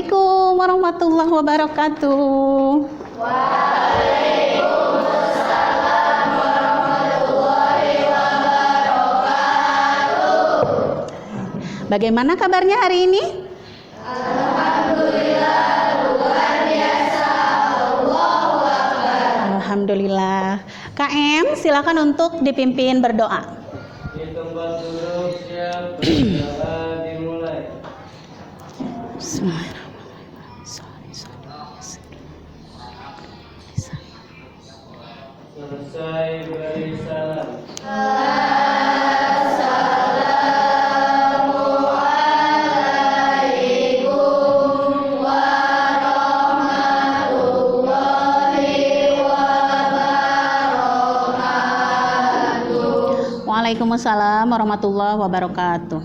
Assalamualaikum warahmatullahi wabarakatuh. Waalaikumsalam warahmatullahi wabarakatuh. Bagaimana kabarnya hari ini? Alhamdulillah, luar biasa. Allahu Akbar. Alhamdulillah. KM, silakan untuk dipimpin berdoa. Di tempat duduk siap, berdoa dimulai. Selesai beri salam. Assalamualaikum warahmatullahi wabarakatuh. Waalaikumsalam warahmatullahi wabarakatuh.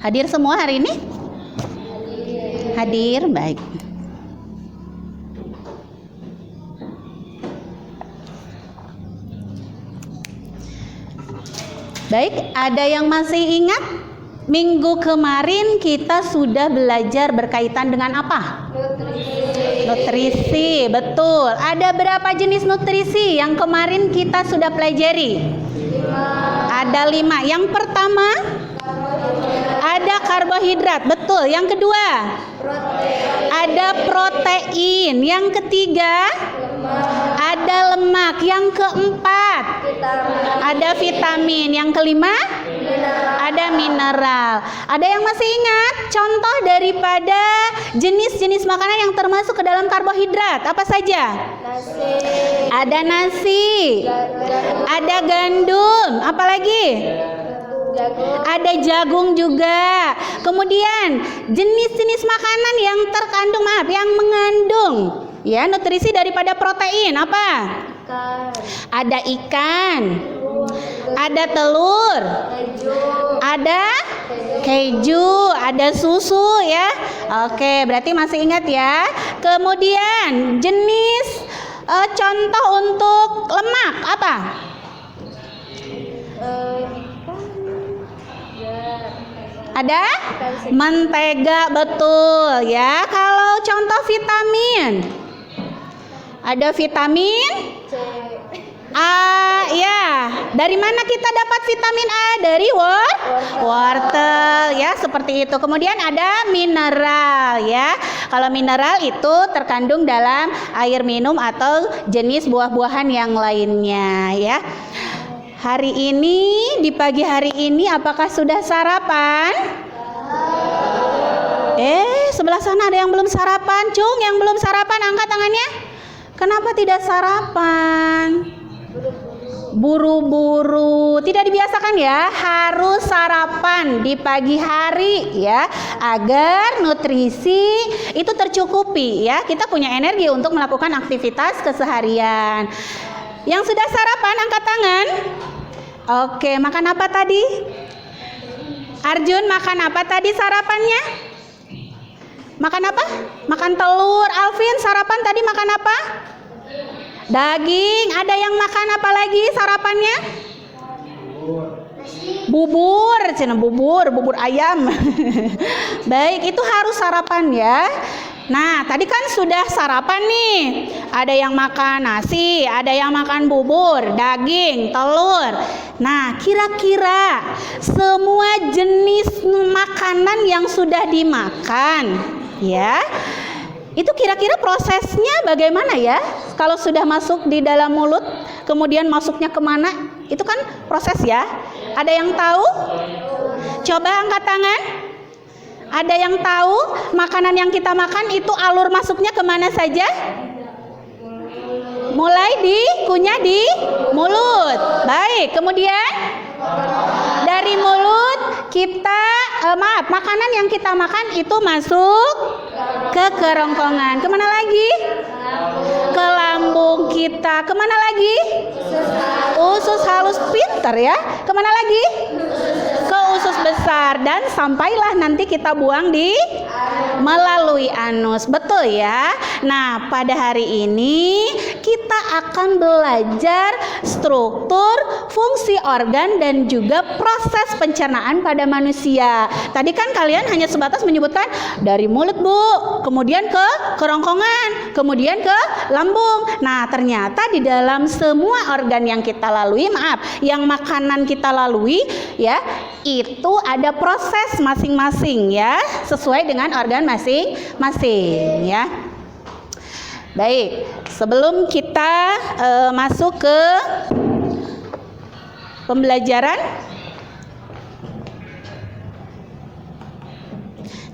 Hadir semua hari ini? Hadir, baik. Baik, ada yang masih ingat? Minggu kemarin kita sudah belajar berkaitan dengan apa? Nutrisi, betul. Ada berapa jenis nutrisi yang kemarin kita sudah pelajari? Ada 5. Yang pertama, ada karbohidrat, betul. Yang kedua, ada protein. Yang ketiga, ada lemak. Yang keempat, ada vitamin. Yang kelima, ada mineral. Ada yang masih ingat contoh daripada jenis-jenis makanan yang termasuk ke dalam karbohidrat? Apa saja? Ada nasi, ada gandum, apalagi? Ada jagung juga. Kemudian jenis-jenis makanan yang terkandung, yang mengandung ya nutrisi daripada protein apa? Ada ikan, ada telur, ada keju, ada susu ya. Oke, berarti masih ingat ya. Kemudian jenis contoh untuk lemak apa? Ada mentega, betul ya. Kalau contoh vitamin, ada vitamin A, ya. Dari mana kita dapat vitamin A? Dari wortel, ya, seperti itu. Kemudian ada mineral, ya. Kalau mineral itu terkandung dalam air minum atau jenis buah-buahan yang lainnya, ya. Hari ini, di pagi hari ini, apakah sudah sarapan? Sebelah sana ada yang belum sarapan. Cung, yang belum sarapan, angkat tangannya. Kenapa tidak sarapan? Buru-buru. Tidak dibiasakan ya, harus sarapan di pagi hari ya, agar nutrisi itu tercukupi ya. Kita punya energi untuk melakukan aktivitas keseharian. Yang sudah sarapan angkat tangan. Oke, makan apa tadi? Arjun, makan apa tadi sarapannya? Makan apa? Makan telur. Alvin, sarapan tadi makan apa? Daging. Ada yang makan apa lagi sarapannya? Bubur, bubur ayam. Baik, itu harus sarapan ya. Nah, tadi kan sudah sarapan nih. Ada yang makan nasi, ada yang makan bubur, daging, telur. Nah, kira-kira semua jenis makanan yang sudah dimakan, ya, itu kira-kira prosesnya bagaimana ya? Kalau sudah masuk di dalam mulut, kemudian masuknya kemana? Itu kan proses ya. Ada yang tahu? Coba angkat tangan. Ada yang tahu makanan yang kita makan itu alur masuknya kemana saja? Mulai dikunyah di mulut. Baik, kemudian dari mulut kita, makanan yang kita makan itu masuk ke kerongkongan. Kemana lagi? Ke lambung kita. Kemana lagi? Usus halus, pinter ya. Kemana lagi? Ke usus besar, dan sampailah nanti kita buang di melalui melalui anus. Betul ya? Nah, pada hari ini kita akan belajar struktur, fungsi organ dan juga proses pencernaan pada manusia. Tadi kan kalian hanya sebatas menyebutkan dari mulut, Bu, kemudian ke kerongkongan, kemudian ke lambung. Nah, ternyata di dalam semua organ yang kita lalui, yang makanan kita lalui ya, itu ada proses masing-masing ya, sesuai dengan organ masing-masing ya. Baik, sebelum kita masuk ke pembelajaran,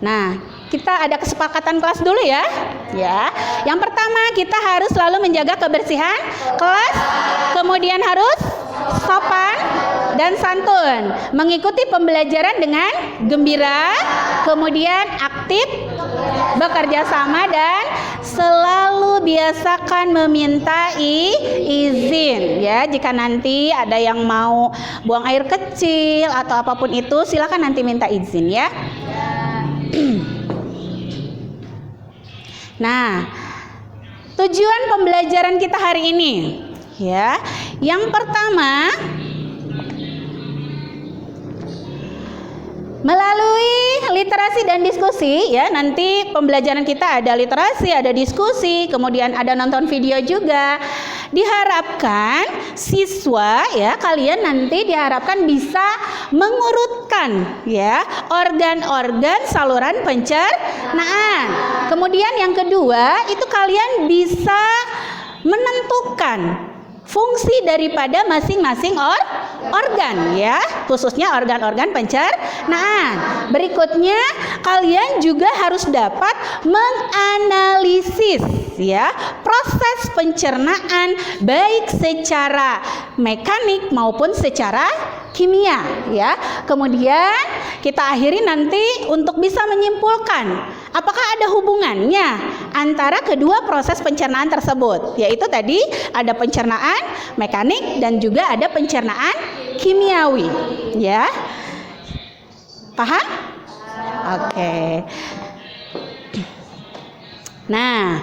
nah, kita ada kesepakatan kelas dulu ya. Yang pertama, kita harus selalu menjaga kebersihan kelas, kemudian harus sopan dan santun, mengikuti pembelajaran dengan gembira, kemudian aktif, bekerja sama, dan selalu biasakan meminta izin ya. Jika nanti ada yang mau buang air kecil atau apapun itu, silakan nanti minta izin ya. Nah, tujuan pembelajaran kita hari ini ya, yang pertama, melalui literasi dan diskusi ya. Nanti pembelajaran kita ada literasi, ada diskusi, kemudian ada nonton video juga. Diharapkan siswa ya, kalian nanti diharapkan bisa mengurutkan ya organ-organ saluran pencernaan. Kemudian yang kedua, itu kalian bisa menentukan fungsi daripada masing-masing organ ya, khususnya organ-organ pencernaan. Berikutnya, kalian juga harus dapat menganalisis ya proses pencernaan baik secara mekanik maupun secara kimia ya. Kemudian kita akhiri nanti untuk bisa menyimpulkan apakah ada hubungannya antara kedua proses pencernaan tersebut, yaitu tadi ada pencernaan mekanik dan juga ada pencernaan kimiawi ya. Paham? Oke. Nah,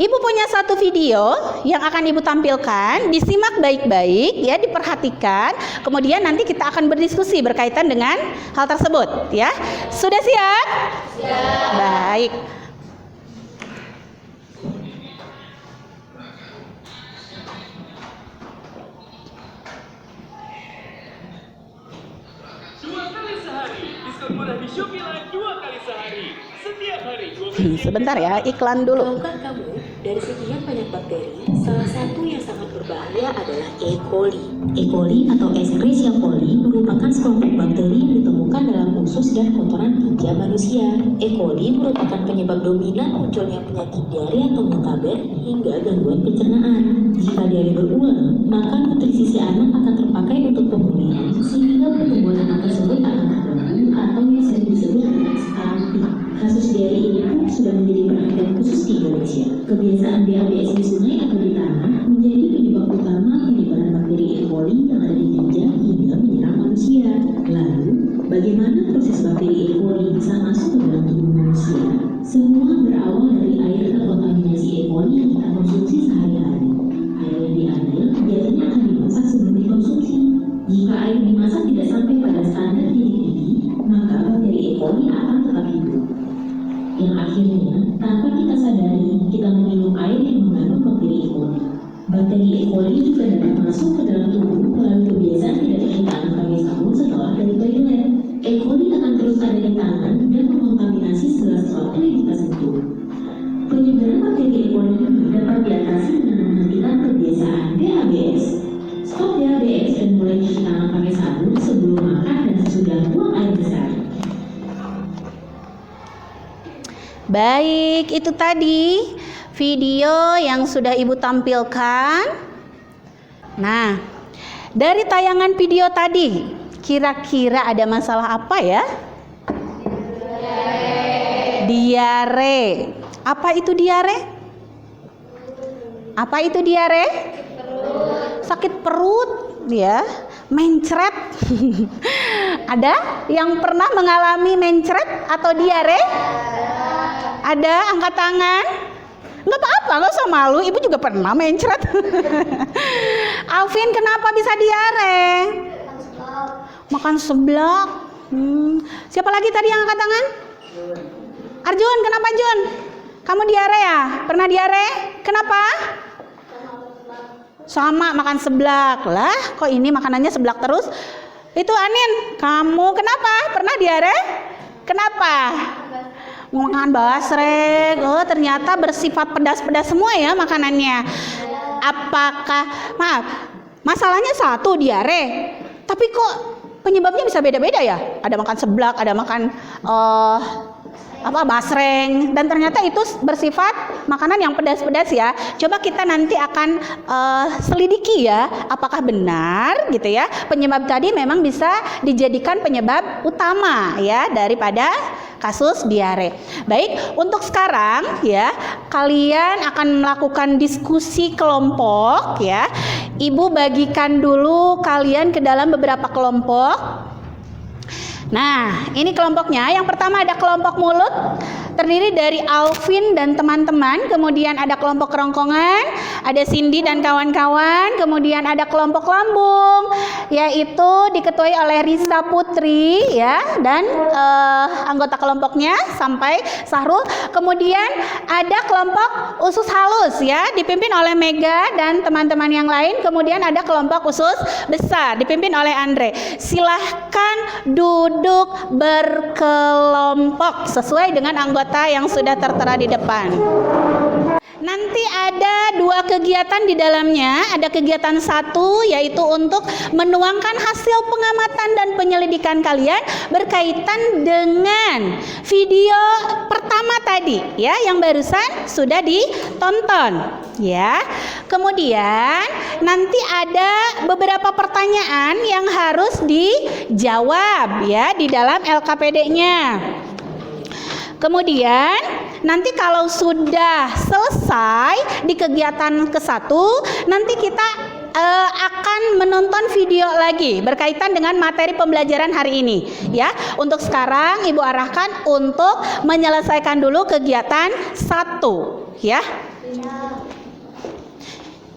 Ibu punya satu video yang akan Ibu tampilkan, disimak baik-baik ya, diperhatikan. Kemudian nanti kita akan berdiskusi berkaitan dengan hal tersebut ya. Sudah siap? Siap. Baik. Diskon murah di Shopee Live 2 kali sehari. Setiap hari 12. Sebentar ya, iklan dulu. Tahukah kamu, dari sekian banyak bakteri, salah satu yang sangat berbahaya adalah E. coli. E. coli atau Escherichia coli merupakan sekelompok bakteri yang ditemukan dalam usus dan kotoran tinja manusia. E. coli merupakan penyebab dominan munculnya penyakit diare atau muntaber hingga gangguan pencernaan. Jika diare berulang, maka nutrisi si anak akan terpakai untuk pemulihan sehingga pertumbuhan anak tersebut akan terganggu atau yang sering disebut dengan stunting. Kasus diare ini pun sudah menjadi perhatian khusus di Indonesia. Kebiasaan BABS di sungai atau di tanah menjadi penyebab utama penyebaran bakteri E. coli yang ada di tinja hingga menyerang manusia. Lalu, bagaimana proses bakteri E. coli bisa masuk ke dalam tubuh manusia? Semua berawal dari air terkontaminasi E. coli yang kita konsumsi sehari-hari. Air yang diambil biasanya akan dimasak sebelum dikonsumsi. Jika air dimasak tidak sampai pada standar titik didih, maka bakteri E. coli akan tetap hidup. Yang akhirnya, tanpa kita sadari, kita meminum air yang mengandung bakteri E. coli. Bakteri E. coli juga dapat masuk ke dalam tubuh melalui kebiasaan tidak cuci tangan pakai sabun setelah dari toilet. E. coli akan terus ada di tangan dan mengontaminasi segala sesuatu yang kita sentuh. Penyebaran bakteri E. coli ini dapat diatasi dengan menghentikan kebiasaan BABS. Stop BABS dan mulai cuci tangan pakai sabun sebelum makan dan sesudah buang air besar. Baik, itu tadi video yang sudah Ibu tampilkan. Nah, dari tayangan video tadi, kira-kira ada masalah apa ya? Diare. Apa itu diare? Apa itu diare? Sakit perut ya, mencret. Ada yang pernah mengalami mencret atau diare? Ada angkat tangan? Nggak apa-apa, nggak usah malu. Ibu juga pernah mencret. Alvin, kenapa bisa diare? Makan seblak. Siapa lagi tadi yang angkat tangan? Arjun, kenapa Jun? Kamu diare ya? Pernah diare? Kenapa? Sama makan seblak. Lah, kok ini makanannya seblak terus? Itu Anin, kamu kenapa? Pernah diare? Kenapa? Makan basreng. Oh, ternyata bersifat pedas-pedas semua ya makanannya. Apakah, maaf, masalahnya satu diare, tapi kok penyebabnya bisa beda-beda ya? Ada makan seblak, ada makan basreng, dan ternyata itu bersifat makanan yang pedas-pedas ya. Coba kita nanti akan selidiki ya, apakah benar gitu ya, penyebab tadi memang bisa dijadikan penyebab utama ya daripada kasus diare. Baik, untuk sekarang ya kalian akan melakukan diskusi kelompok ya. Ibu bagikan dulu kalian ke dalam beberapa kelompok. Nah, ini kelompoknya. Yang pertama ada kelompok mulut, terdiri dari Alvin dan teman-teman. Kemudian ada kelompok kerongkongan, ada Cindy dan kawan-kawan. Kemudian ada kelompok lambung, yaitu diketuai oleh Risa Putri ya, dan anggota kelompoknya sampai Sahrul. Kemudian ada kelompok usus halus ya, dipimpin oleh Mega dan teman-teman yang lain. Kemudian ada kelompok usus besar, dipimpin oleh Andre. Silahkan duduk berkelompok sesuai dengan anggota yang sudah tertera di depan. Nanti ada dua kegiatan di dalamnya. Ada kegiatan satu, yaitu untuk menuangkan hasil pengamatan dan penyelidikan kalian berkaitan dengan video pertama tadi ya, yang barusan sudah ditonton ya. Kemudian nanti ada beberapa pertanyaan yang harus dijawab ya di dalam LKPD-nya. Kemudian nanti kalau sudah selesai di kegiatan ke-1, nanti kita akan menonton video lagi berkaitan dengan materi pembelajaran hari ini ya. Untuk sekarang Ibu arahkan untuk menyelesaikan dulu kegiatan 1 ya.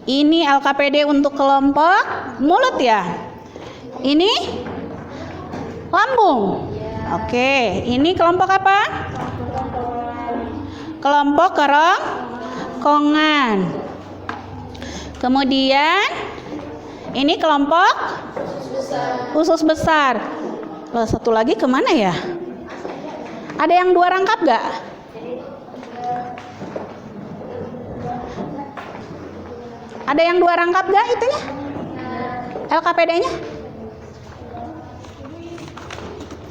Ini LKPD untuk kelompok mulut ya. Ini lambung. Oke, ini kelompok apa? Kelompok kerongkongan. Kemudian ini kelompok usus besar. Loh, satu lagi kemana ya? Ada yang 2 rangkap gak? Ada yang 2 rangkap gak itunya? LKPD-nya?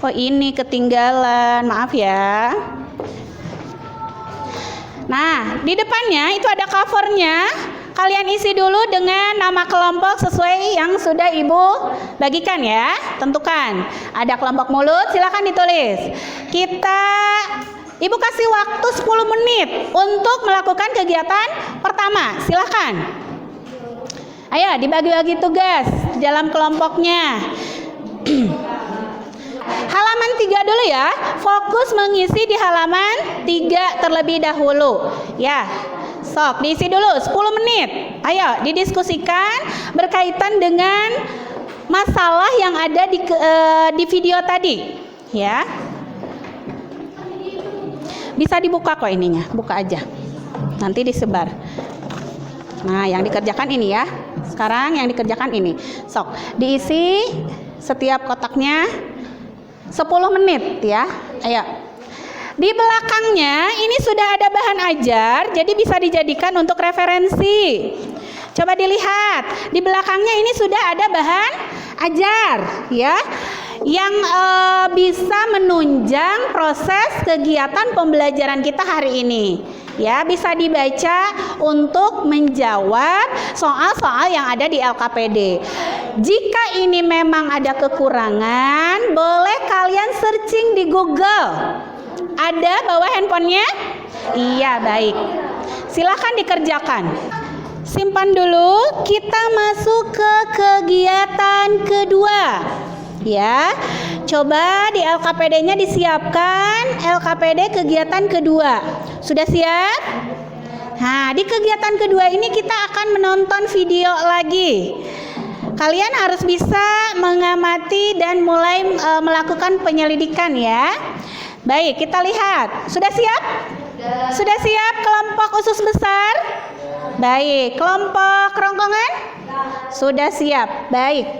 Oh, ini ketinggalan, maaf ya. Nah, di depannya itu ada covernya. Kalian isi dulu dengan nama kelompok sesuai yang sudah Ibu bagikan ya. Tentukan. Ada kelompok mulut, silakan ditulis. Ibu kasih waktu 10 menit untuk melakukan kegiatan pertama. Silakan. Ayo dibagi-bagi tugas dalam kelompoknya. Halaman 3 dulu ya. Fokus mengisi di halaman 3 terlebih dahulu. Ya. Sok, diisi dulu 10 menit. Ayo didiskusikan berkaitan dengan masalah yang ada di video tadi. Ya. Bisa dibuka kok ininya. Buka aja. Nanti disebar. Nah, yang dikerjakan ini ya. Sekarang yang dikerjakan ini. Sok, diisi setiap kotaknya 10 menit ya. Ayo. Di belakangnya ini sudah ada bahan ajar, jadi bisa dijadikan untuk referensi. Coba dilihat. Di belakangnya ini sudah ada bahan ajar ya, yang bisa menunjang proses kegiatan pembelajaran kita hari ini. Ya, bisa dibaca untuk menjawab soal-soal yang ada di LKPD. Jika ini memang ada kekurangan, boleh kalian searching di Google. Ada bawa handphonenya? Iya, baik. Silakan dikerjakan. Simpan dulu, kita masuk ke kegiatan kedua. Ya, coba di LKPD-nya disiapkan LKPD kegiatan kedua. Sudah siap? Nah, di kegiatan kedua ini kita akan menonton video lagi. Kalian harus bisa mengamati dan mulai melakukan penyelidikan ya. Baik, kita lihat. Sudah siap? Sudah siap kelompok usus besar? Baik, kelompok kerongkongan? Sudah siap. Baik.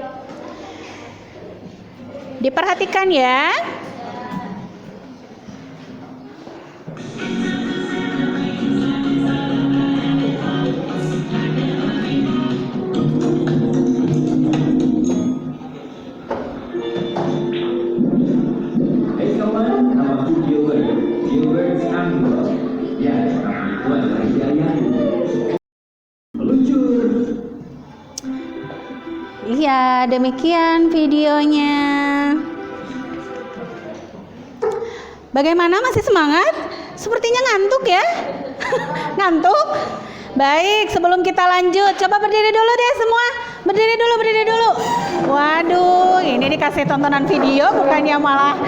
Diperhatikan ya. Hai kawan, namaku Gilbert Angelo. Ya, nama itu adalah Hidayat. Meluncur. Iya, demikian videonya. Bagaimana, masih semangat? Sepertinya ngantuk ya? Ngantuk? Baik, sebelum kita lanjut, coba berdiri dulu deh semua. Berdiri dulu. Waduh, ini dikasih tontonan video bukannya malah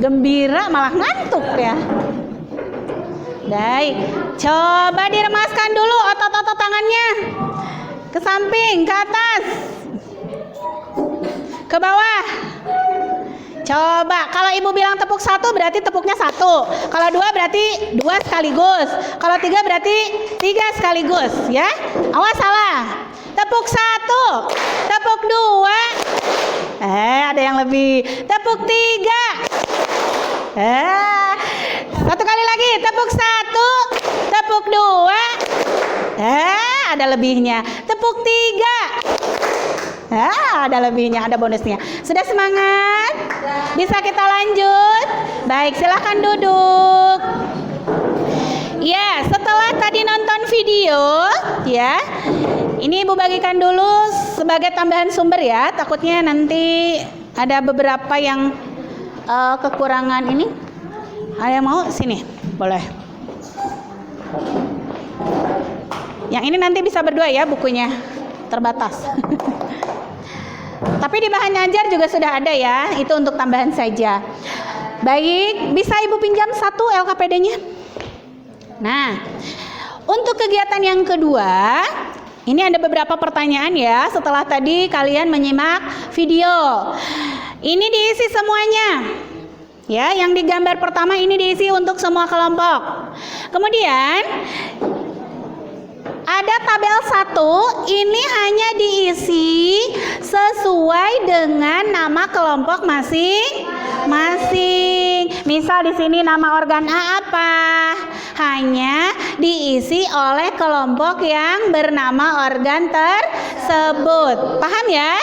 gembira, malah ngantuk ya. Baik, coba diremaskan dulu otot-otot tangannya. Ke samping, ke atas, ke bawah. Coba, kalau ibu bilang tepuk 1 berarti tepuknya 1. Kalau 2 berarti 2 sekaligus. Kalau 3 berarti 3 sekaligus ya. Awas salah. Tepuk 1, tepuk 2. Ada yang lebih. Tepuk 3. Satu kali lagi, tepuk 1, tepuk 2. Ada lebihnya. Tepuk 3. Ada lebihnya, ada bonusnya. Sudah semangat? Bisa kita lanjut? Baik, silahkan duduk. Ya, setelah tadi nonton video, ya, ini ibu bagikan dulu sebagai tambahan sumber ya. Takutnya nanti ada beberapa yang kekurangan ini. Ada yang mau? Sini, boleh. Yang ini nanti bisa berdua ya, bukunya terbatas. Tapi di bahan ajar juga sudah ada ya, itu untuk tambahan saja. Baik, bisa ibu pinjam 1 LKPD-nya? Nah, untuk kegiatan yang kedua, ini ada beberapa pertanyaan ya, setelah tadi kalian menyimak video. Ini diisi semuanya. Ya, yang digambar pertama ini diisi untuk semua kelompok. Kemudian ada tabel 1, ini hanya diisi sesuai dengan nama kelompok masing-masing. Misal di sini nama organ A apa? Hanya diisi oleh kelompok yang bernama organ tersebut. Paham ya?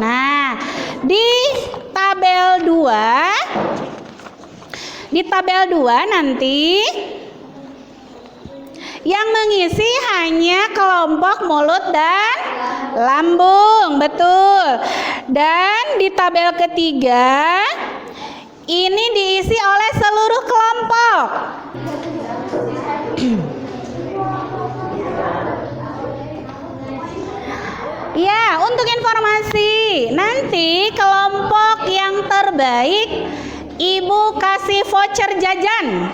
Nah, di tabel 2 nanti yang mengisi hanya kelompok mulut dan lambung, betul. Dan di tabel ketiga ini diisi oleh seluruh kelompok. Ya, untuk informasi, nanti kelompok yang terbaik ibu kasih voucher jajan.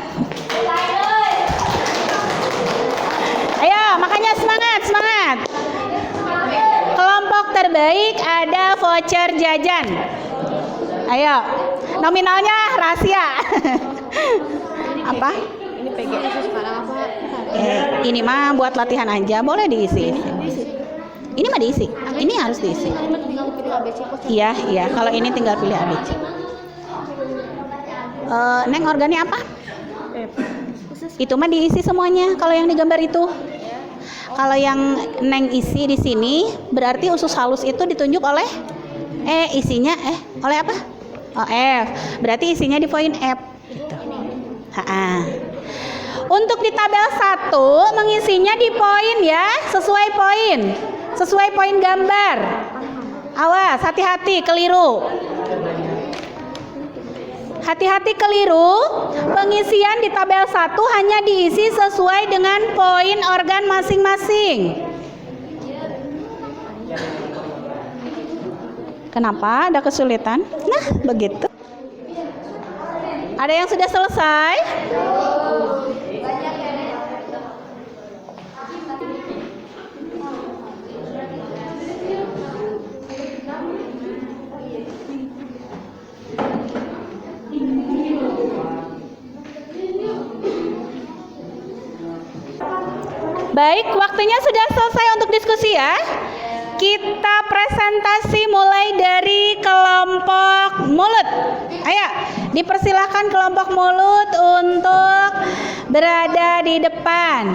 Ayo, makanya semangat. Kelompok terbaik ada voucher jajan. Ayo, nominalnya rahasia. Apa? Ini PGS sekarang apa? Ini mah buat latihan aja, boleh diisi. Ini mah diisi. Ini harus diisi. Iya. Kalau ini tinggal pilih ABC. Neng organi apa? Itu mah diisi semuanya. Kalau yang digambar itu. Kalau yang Neng isi di sini berarti usus halus itu ditunjuk oleh isinya oleh apa? F. Berarti isinya di poin F. Gitu. Untuk di tabel 1 mengisinya di poin ya, sesuai poin gambar. Awas, hati-hati keliru. Hati-hati keliru, pengisian di tabel 1 hanya diisi sesuai dengan poin organ masing-masing. Kenapa? Ada kesulitan? Nah, begitu. Ada yang sudah selesai? Baik, waktunya sudah selesai untuk diskusi ya. Kita presentasi mulai dari kelompok mulut. Ayo, dipersilakan kelompok mulut untuk berada di depan.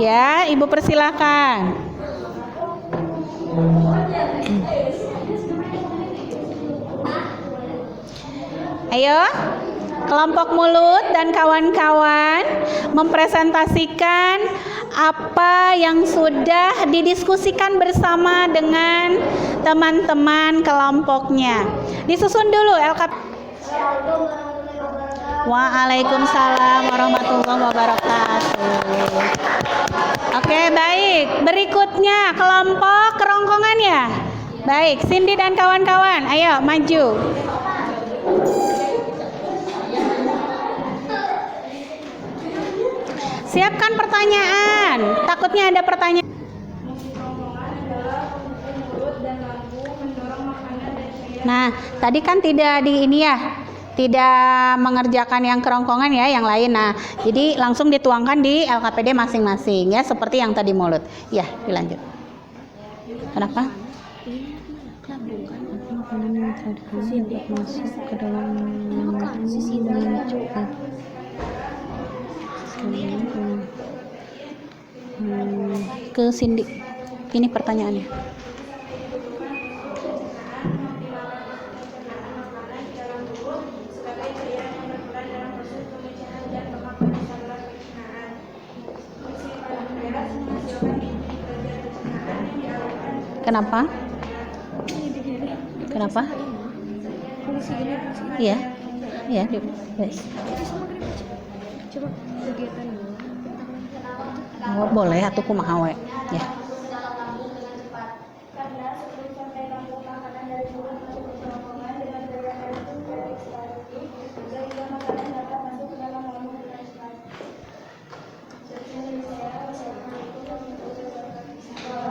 Ya, Ibu persilakan. Ayo, kelompok mulut dan kawan-kawan mempresentasikan apa yang sudah didiskusikan bersama dengan teman-teman kelompoknya. Disusun dulu LKP. Waalaikumsalam warahmatullahi wabarakatuh. Oke, baik. Berikutnya kelompok kerongkongan ya. Baik, Cindy dan kawan-kawan, ayo maju. Siapkan pertanyaan. Takutnya ada pertanyaan. Nah, tadi kan tidak di ini ya, tidak mengerjakan yang kerongkongan ya, yang lain. Nah, jadi langsung dituangkan di LKPD masing-masing ya, seperti yang tadi mulut. Ya, dilanjut. Kenapa? Ke Cindy. Ini pertanyaannya. Kenapa? Kenapa? Iya. Iya, yes. Coba kegiatan dulu. Oh, boleh atuh kumaha we. Ya.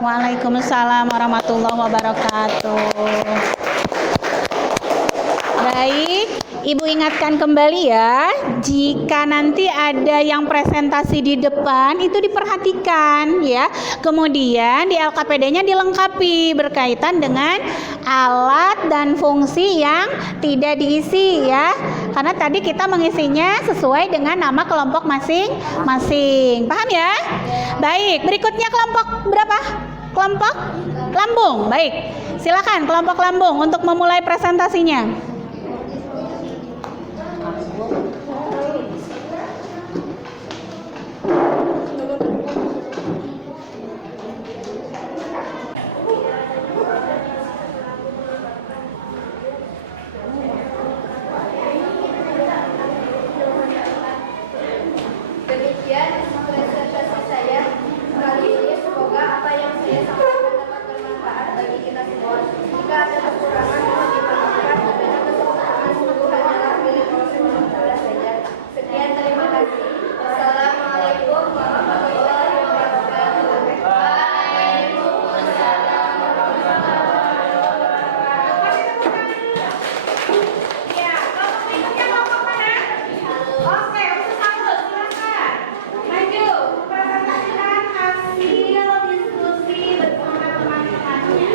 Waalaikumsalam warahmatullahi wabarakatuh. Baik, Ibu ingatkan kembali ya, jika nanti ada yang presentasi di depan itu diperhatikan ya. Kemudian di LKPD-nya dilengkapi berkaitan dengan alat dan fungsi yang tidak diisi ya. Karena tadi kita mengisinya sesuai dengan nama kelompok masing-masing. Paham ya? Baik, berikutnya kelompok berapa? Kelompok lambung. Baik, silakan kelompok lambung untuk memulai presentasinya. Demikian presentasi saya kali ini. Semoga apa yang saya sampaikan dapat bermanfaat bagi kita semua. Jika ada kekurangan mohon dimaafkan. Adanya kesempurnaan itu hanyalah milik Allah Taala saja. Sekian, terima kasih. Assalamualaikum warahmatullahi wabarakatuh. Waalaikumsalam warahmatullahi wabarakatuh. Ya, kelompok berikutnya kelompok mana? Oke, untuk sambut, silakan. Maju, mempresentasikan hasil diskusi bersama teman-temannya.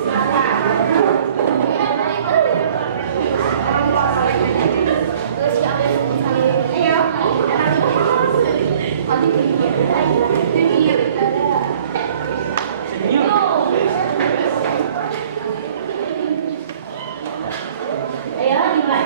Silakan. Ayo, dimulai.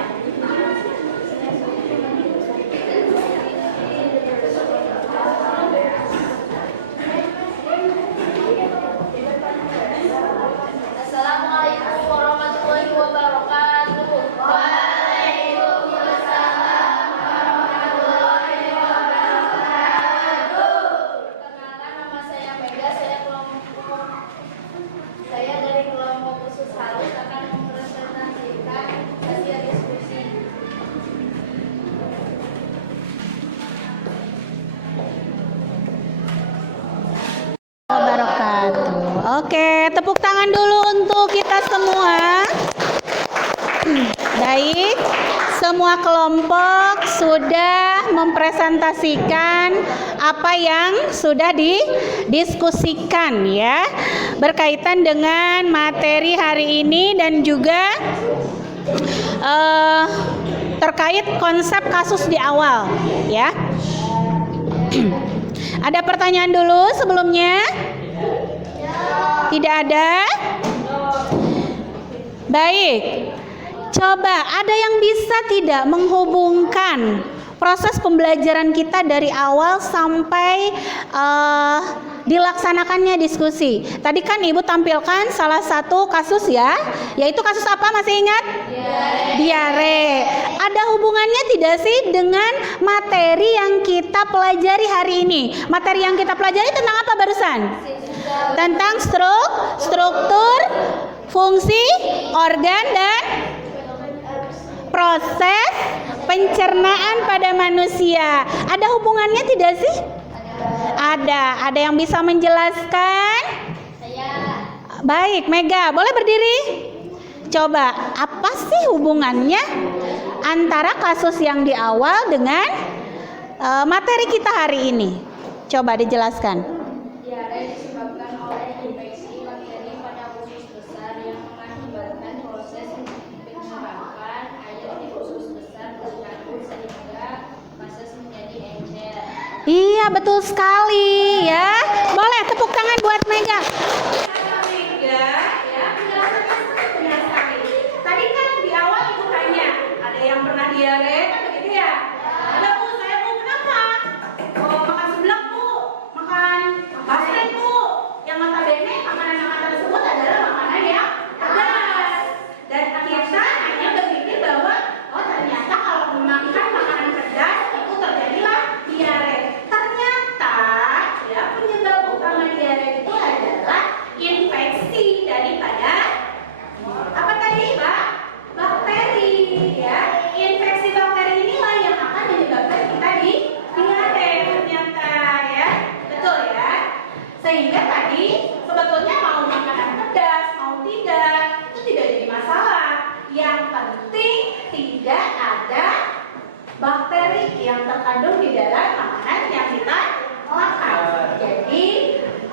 Assalamualaikum warahmatullahi wabarakatuh. Waalaikumsalam warahmatullahi wabarakatuh. Perkenalkan, nama saya Mega. Saya dari kelompok khusus halus akan mempresentasikan hasil diskusi. Wabarakatuh. Oke, tepuk tangan dulu untuk kita semua. Baik, semua kelompok sudah mempresentasikan apa yang sudah didiskusikan ya, berkaitan dengan materi hari ini dan juga terkait konsep kasus di awal ya. Ada pertanyaan dulu sebelumnya? Tidak ada? Baik. Coba ada yang bisa tidak menghubungkan proses pembelajaran kita dari awal sampai dilaksanakannya diskusi. Tadi kan Ibu tampilkan salah satu kasus ya, yaitu kasus apa, masih ingat? Diare. Ada hubungannya tidak sih dengan materi yang kita pelajari hari ini? Materi yang kita pelajari tentang apa barusan? Tentang struktur, fungsi, organ, dan proses pencernaan pada manusia. Ada hubungannya tidak sih? Ada yang bisa menjelaskan? Baik, Mega, boleh berdiri? Coba, apa sih hubungannya antara kasus yang di awal dengan materi kita hari ini? Coba dijelaskan. Diare disebabkan oleh infeksi bakteri pada usus besar yang mengakibatkan proses penyerapan air di usus besar terganggu sehingga proses menjadi encer. Iya, betul sekali ya. Boleh tepuk tangan buat Mega. Mega, ya penjelasannya benar sekali. Tadi kan di awal Ibu tanya, ada yang pernah diare kan begitu ya? Ada Bu, saya Bu, kenapa? Oh, makan seblak Bu, makan basreng Bu. Yang notabene makanan-makanan tersebut adalah makanan yang pedas. Dan kita hanya berpikir bahwa oh ternyata kalau memakan makanan pedas itu terjadilah diare. Ternyata ya penyebab utama diare itu adalah infeksi daripada apa tadi Pak? Bakteri ya. Infeksi bakteri inilah yang akan menyebabkan kita diare ternyata ya. Betul ya. Sehingga tadi sebetulnya mau makanan pedas mau tidak itu tidak jadi masalah. Yang penting tidak ada bakteri yang terkandung di dalam makanan yang kita makan. Jadi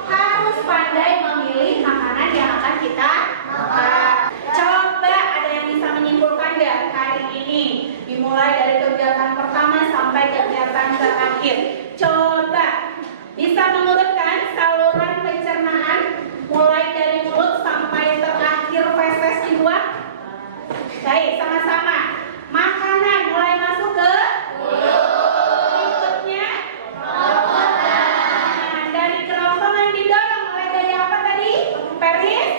harus pandai memilih makanan yang akan kita makan. Coba ada yang bisa menyimpulkan nggak hari ini dimulai dari kegiatan pertama sampai kegiatan terakhir? Coba bisa mengurutkan saluran pencernaan mulai dari mulut sampai terakhir feses di luar? Baik, sama-sama. Makanan mulai masuk ke berikutnya dari kerongkongan didorong oleh gaya apa tadi? Peris?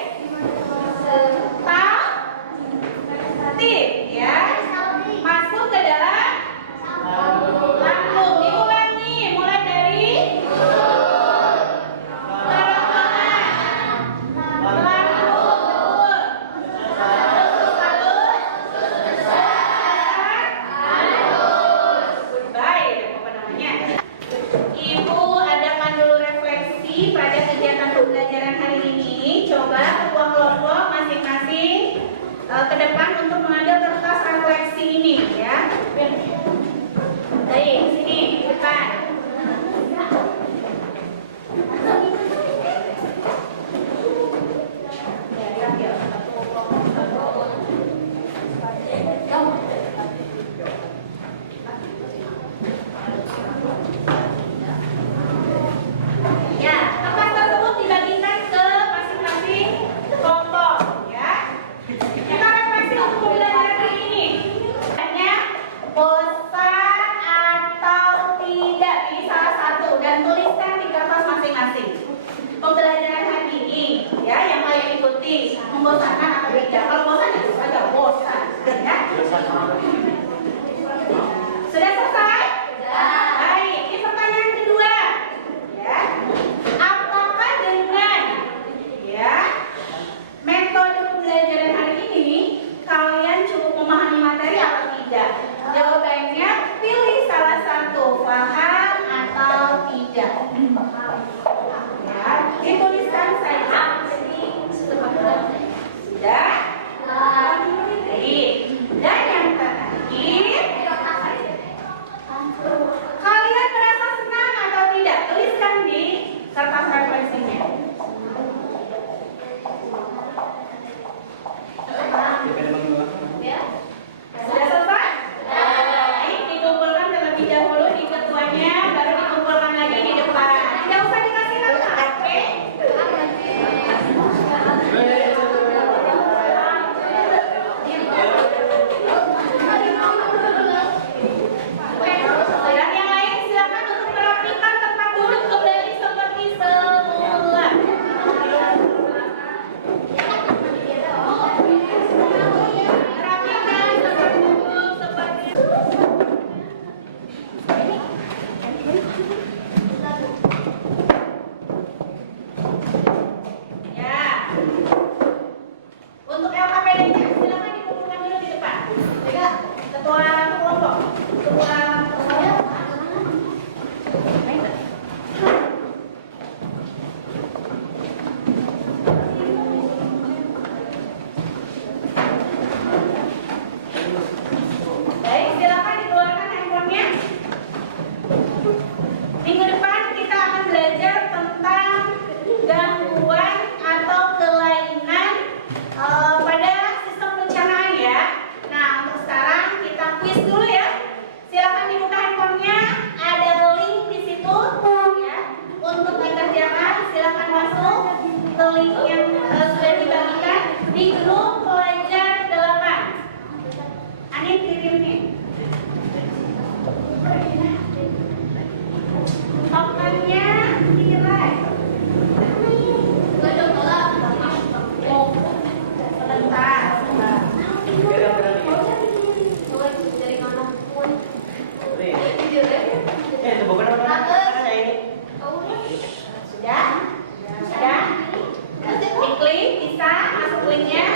Tip ya. Masuk ke dalam lambung. Diulangi mulai dari Ibu adakan dulu refleksi pada kegiatan pembelajaran hari ini. Coba ketua kelompok masing-masing ke depan untuk mengambil kertas refleksi ini ya. Baik, sini ke depan. Ya, kertas tersebut dibagikan ke masing-masing kelompok ya. Kita refleksi untuk pembelajaran hari ini. Tanya bosan atau tidak, pilih salah satu dan tuliskan di kertas masing-masing. Pembelajaran hari ini ya yang kalian ikuti membosankan atau tidak? Kalau bosan ya saja bosan ya. Sudah selesai? Baik, ini pertanyaan kedua ya. Apakah dengan ya metode pembelajaran hari ini kalian cukup memahami materi atau tidak? Jawabannya pilih salah satu, paham atau tidak. Ya, dituliskan saja. Sudah? Baik. Dan semuanya, baru dikumpulkan lagi di depan. Tidak usah dikasih nama, oke? Dan yang lain silakan untuk merapikan tempat duduk kembali seperti semula. Merapikan tempat duduk seperti ya. Untuk LKPD-nya silakan dikumpulkan dulu di depan. Ketua kelompok, ketua baik, silakan dikeluarkan handphonenya. Minggu depan kita akan belajar tentang gangguan atau kelainan pada sistem pencernaan ya. Nah, untuk sekarang kita quiz dulu ya. Silakan dibuka handphonenya, ada link di situ ya. Untuk dikerjakan, silakan masuk ke link yang sudah dibagikan di grup pelajar 8. Ani kirim nih. Tokennya nilai. Sebentar. Sudah? Sudah? Diklik, bisa masuk linknya.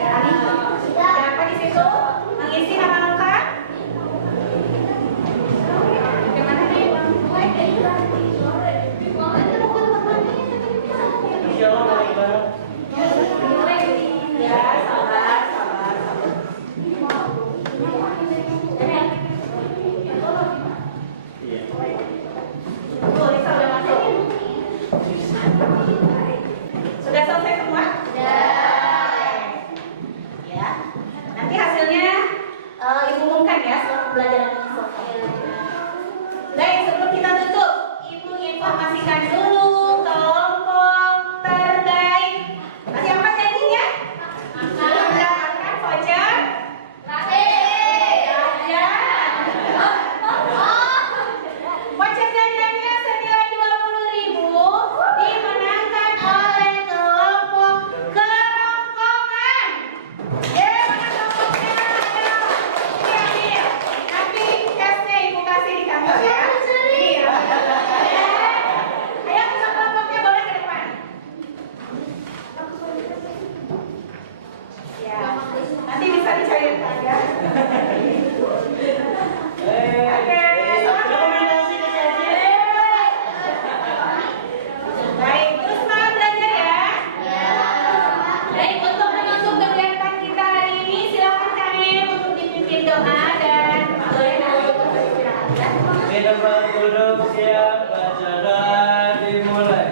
Ada apa di situ? Mengisi nama lengkap. Bagaimana nih? Ya, sabar, sabar, sabar. Tuh, Lisa udah masuk. Sudah selesai semua? Sudah. Ya. Nanti hasilnya Ibu umumkan ya setelah pembelajaran ini selesai. Baik, sebelum kita tutup, Ibu informasikan dulu kelompok terbaik. Masih apa janjinya? Mendapatkan voucher? Voucher jajannya senilai 20.000 dimenangkan oleh kelompok kerongkongan. Mana kelompoknya? Ayo. Ini. Nanti cashnya Ibu kasih di kantor ya. Ini ya. Ayo kita kelompoknya boleh ke depan. Ya. Nanti bisa dicari ya. Oke, baik, terus semangat belajar ya. Baik, untuk menutup kegiatan kita hari ini, silakan kami untuk dipimpin doa dan Di tempat duduk siap, acara dimulai.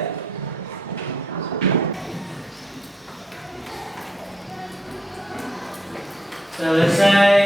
Selesai